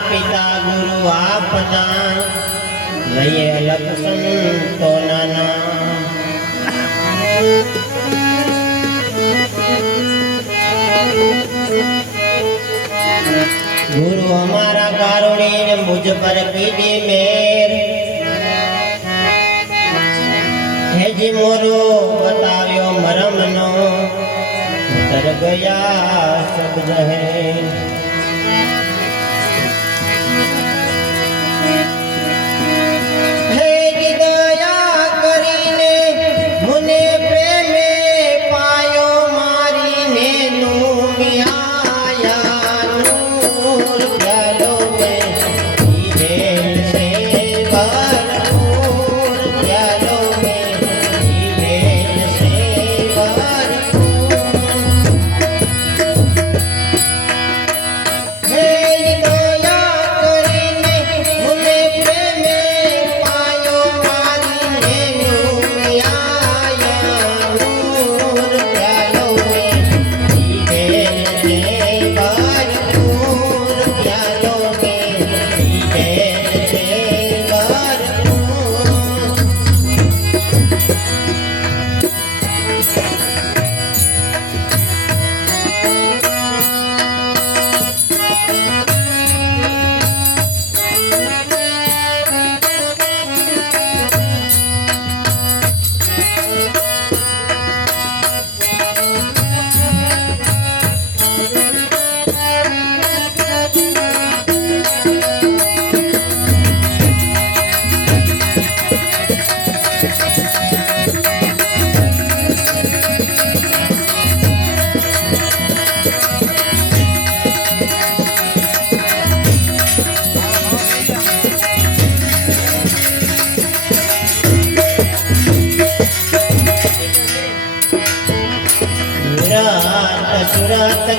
પિતા ગુરુ આપના લઈએ અલગ સંતોના નામ ગુરુ અમારા કારુણીને મુજ પર પીડી મેર હેજી મોરો બતાવ્યો મરમનો ઉતર ગયા સબ હે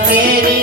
கேரி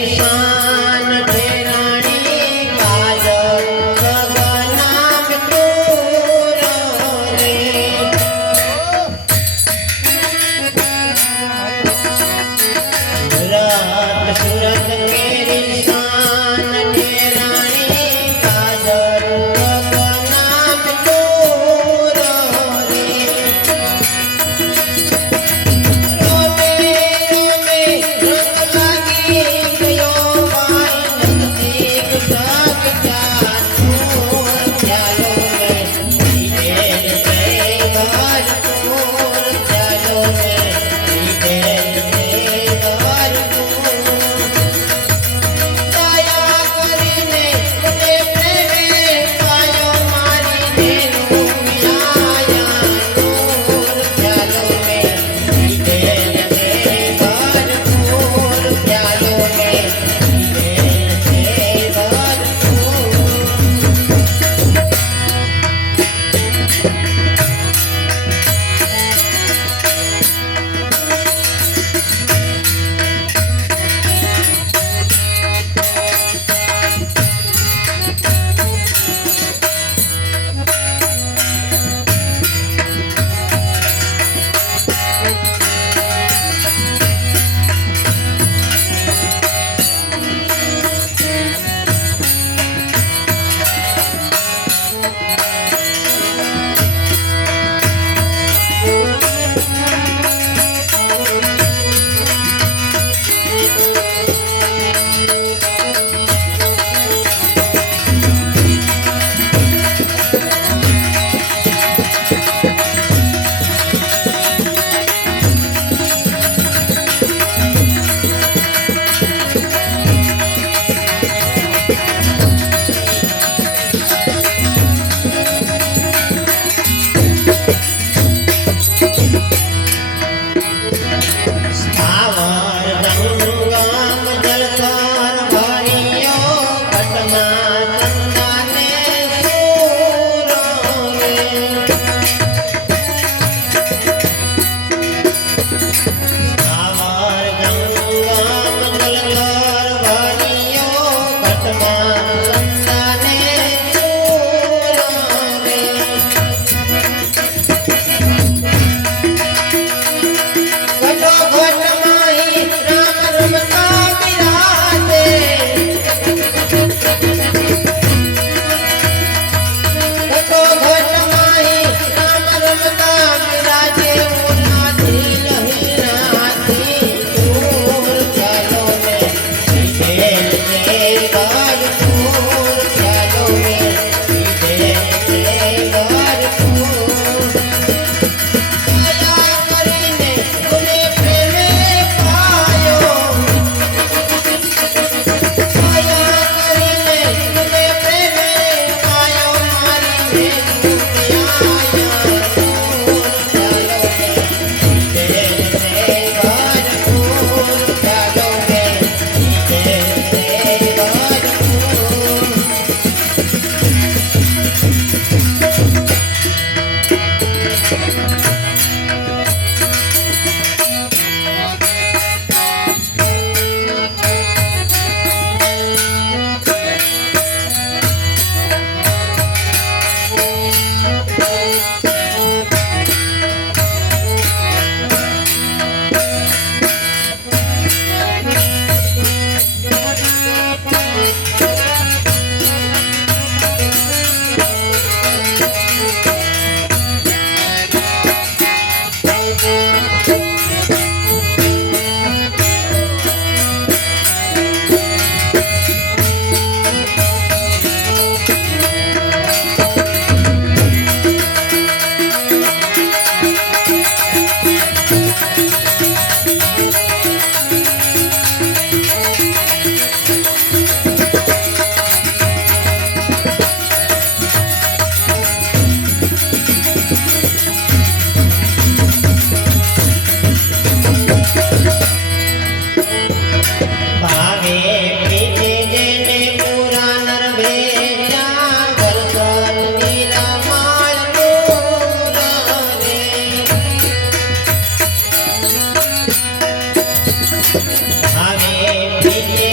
हमें मिले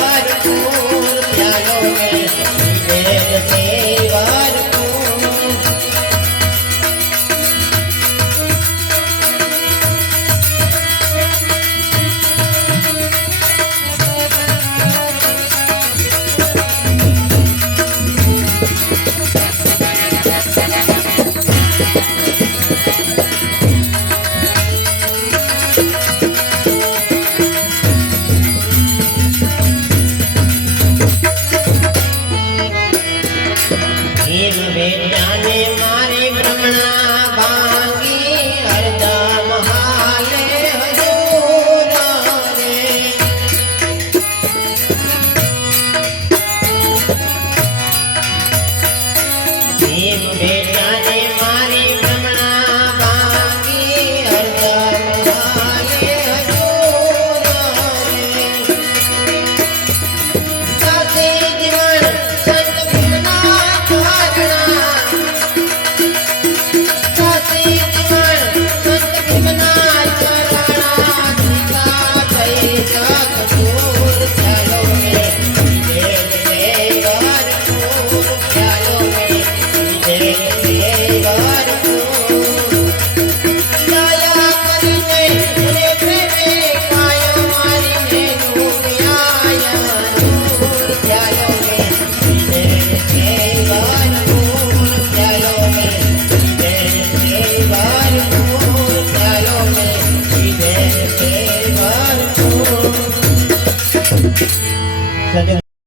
મારું પ્યારો મેં બેટાને મારી ભ્રમણા